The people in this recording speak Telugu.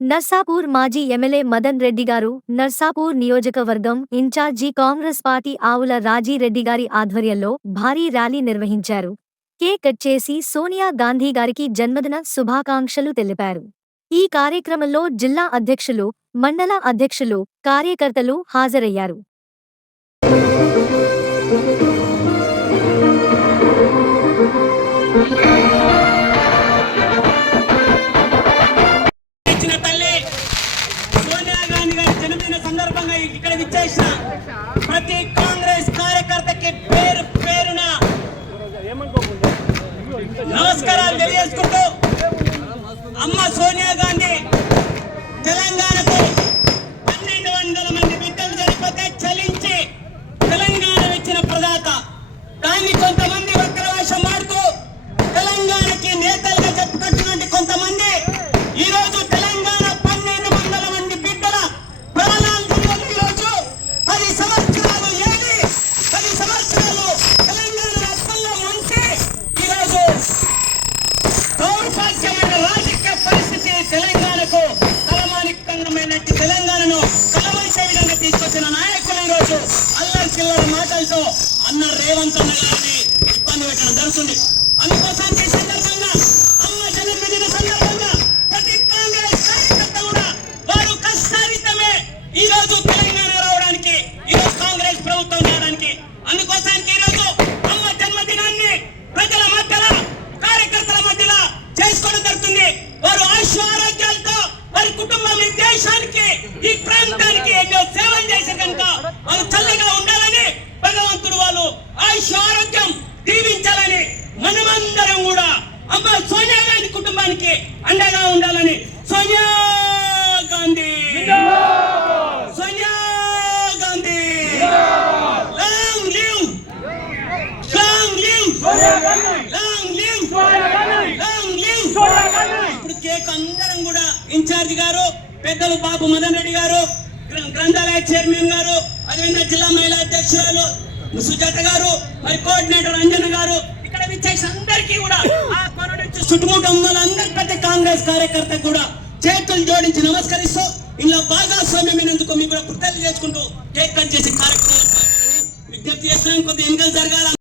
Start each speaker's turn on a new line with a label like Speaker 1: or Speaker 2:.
Speaker 1: నర్సాపూర్ మాజీ ఎమ్మెల్యే మదన్ రెడ్డి గారు నర్సాపూర్ నియోజకవర్గం ఇన్ఛార్జి కాంగ్రెస్ పార్టీ ఆవుల రాజీరెడ్డి గారి ఆధ్వర్యంలో భారీ ర్యాలీ నిర్వహించారు. కేక్ కట్ చేసి సోనియా గాంధీ గారికి జన్మదిన శుభాకాంక్షలు తెలిపారు. ఈ కార్యక్రమంలో జిల్లా అధ్యక్షులు మండల అధ్యక్షులు కార్యకర్తలు హాజరయ్యారు.
Speaker 2: గారి సందర్భంగా ఇక్కడ విచ్చేసిన ప్రతి కాంగ్రెస్ కార్యకర్తకి పేరు పేరున నమస్కారాలు తెలియజేసుకుంటూ అమ్మ సోనియా నాయకులు అల్లరి చిల్లర మాటలతో అన్న రేవంత్ అన్న గారిని ఇబ్బంది పెట్టడం జరుగుతుంది. అందుకోసం ఈ సందర్భంగా అమ్మ జన్మదిన సందర్భంగా ప్రతి కాంగ్రెస్ కార్యకర్త కూడా వారు కష్టారితమే ఈ రోజు తెలంగాణ రావడానికి ఈ రోజు కాంగ్రెస్ ప్రభుత్వం రావడానికి. అందుకోసానికి ఈ రోజు అమ్మ జన్మదినాన్ని ప్రజల మధ్యలో కార్యకర్తల మధ్యలో చేసుకోవడం జరుగుతుంది. వారు ఆశ్వారోగ్యాలతో వారి కుటుంబం ఈ దేశానికి ఈ ప్రాంతానికి అమ్మ సోనియా గాంధీ కుటుంబానికి అండగా ఉండాలని Sonia Gandhi. Sonia Gandhi. Long live long live long live long live ఇప్పుడు కేక్ అందరం కూడా ఇన్ఛార్జ్ గారు పెద్దలు బాబు మదన్ రెడ్డి గారు గ్రంథాలయ చైర్మన్ గారు అదేవిధంగా జిల్లా మహిళా అధ్యక్షురాలు సుజాత గారు మరి కోఆర్డినేటర్ అంజన గారు ఇక్కడ విచ్చేసిన అందరికీ కూడా ఆ కొన ఉన్న వాళ్ళందరి ప్రతి కాంగ్రెస్ కార్యకర్త కూడా చేతులు జోడించి నమస్కరిస్తూ ఇలా భాగస్వామ్యమైనందుకు మీకు కూడా కృతజ్ఞతలు చేసుకుంటూ కేక్ కట్ చేసి కార్యక్రమాలు విజ్ఞప్తి చేస్తున్నాం. కొద్ది ఎన్నికలు జరగాల